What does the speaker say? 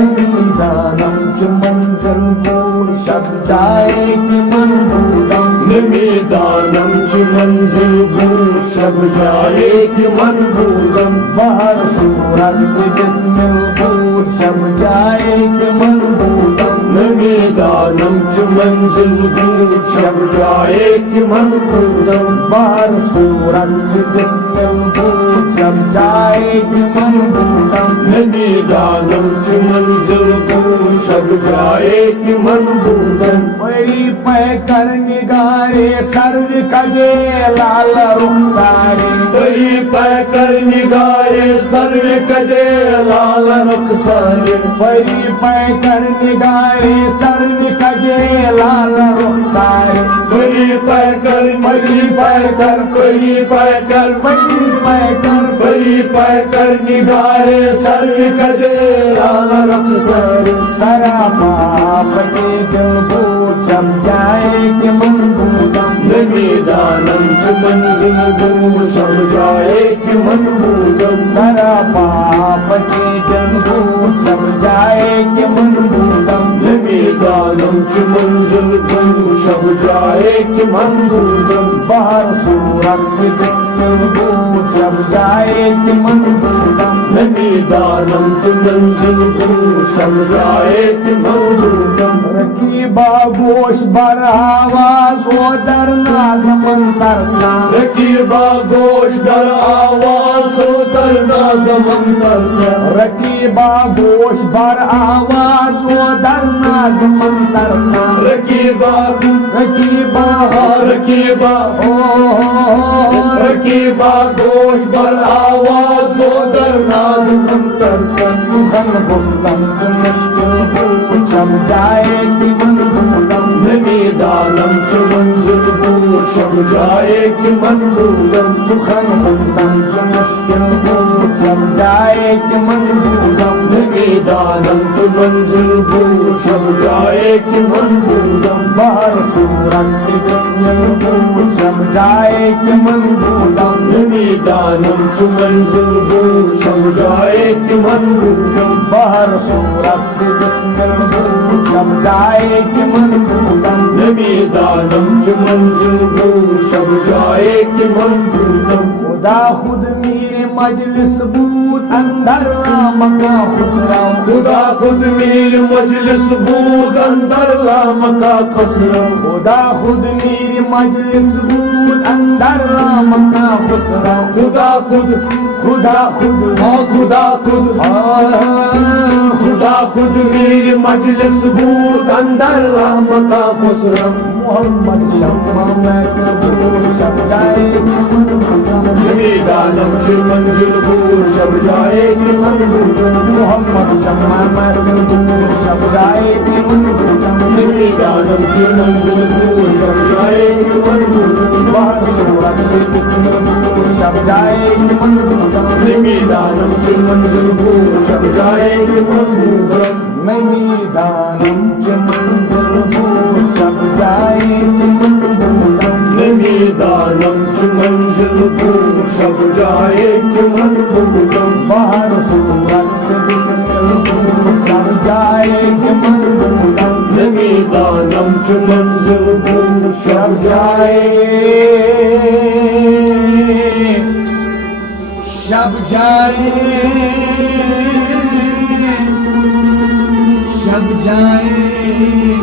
میدانم کی منزل بور شب جائے کہ من بودم میدانم کی منزل بور شب جائے کہ من بودم باہر صورت سے بسمل بور شب جائے کہ من بودم میدانم کی منزل بور شب جائے کہ من بودم باہر صورت سے بسمل بور شب جائے کہ من بودم میدانم کی منزل بور شب جائے کہ من بودم پری پہ کر نگارے سرو کجے لال رخسارے پری پہ کر نگارے سرو کجے لال رخسارے پری پہ کر نگارے سرو کجے لال رخسارے پری پہ کر پری پہ کر پری پہ کر پری پہ کر پری پہ کر نگارے سرو کجے لال رخسارے سراپا فٹے دل بور شب جائے کہ من بودم میدانم کی منزل بور شب جائے کہ من بودم سراپا فٹے دل بور شب جائے کہ من بودم میدانم کی منزل بور شب جائے کہ من بودم باہر صورت سے بسمل بور شب جائے کہ من بودم میدانم کی منزل بور شب جائے کہ من بودم رقیبہ گوش بر آواز و در نازمن ترساں رقیبہ گوش در آواز و در نازمن ترساں رقیبہ گوش بر آواز و در نازمن ترساں رقیبہ رقیبہ رقیبہ رقیبہ گوش بر آواز و در نازمن ترساں سخن گفتم تو مشکل بود شب جائے کہ من بودم میدانم کی منزل بور شب جائے کہ من بودم سخن گفتم تو مشکل بود شب جائے کہ من بودم میدانم کی منزل بور شب جائے کہ من بودم باہر صورت سے بسمل بود شب جائے کہ من بودم میدانم کی منزل بور شب جائے کہ من بودم باہر صورت سے بسمل بود شب جائے کہ من بودم میدانم کی منزل بور شب جائے کہ من بودم خدا خود میرے مجلس بود اندر لامکا خسرو خدا خود میر مجلس بود اندر لامکا خسرو خدا خود میرے مجلس بود اندر لامکا خسرو خدا خود خدا خود خدا خود خدا خود میر مجلس بود اندر لامکا خسرو محمد شمع محفل بور شب جائے کہ من بودم میدانم کی منزل بور شب جائے کہ من بودم محمد شمع محفل بور شب جائے کہ من بودم میدانم کی منزل بور شب جائے کہ من بودم باہر صورت سے بسمل بور شب جائے کہ من بودم میدانم کی منزل بور شب جائے کہ من بودم میدانم کی منزل بور شب جائے کہ من بودم میدانم کی منزل بور شب جائے کہ من بودم باہر صورت سے بسمل بور شب جائے کہ من بودم میدانم کی منزل بور شب جائے شب جائے شب جائے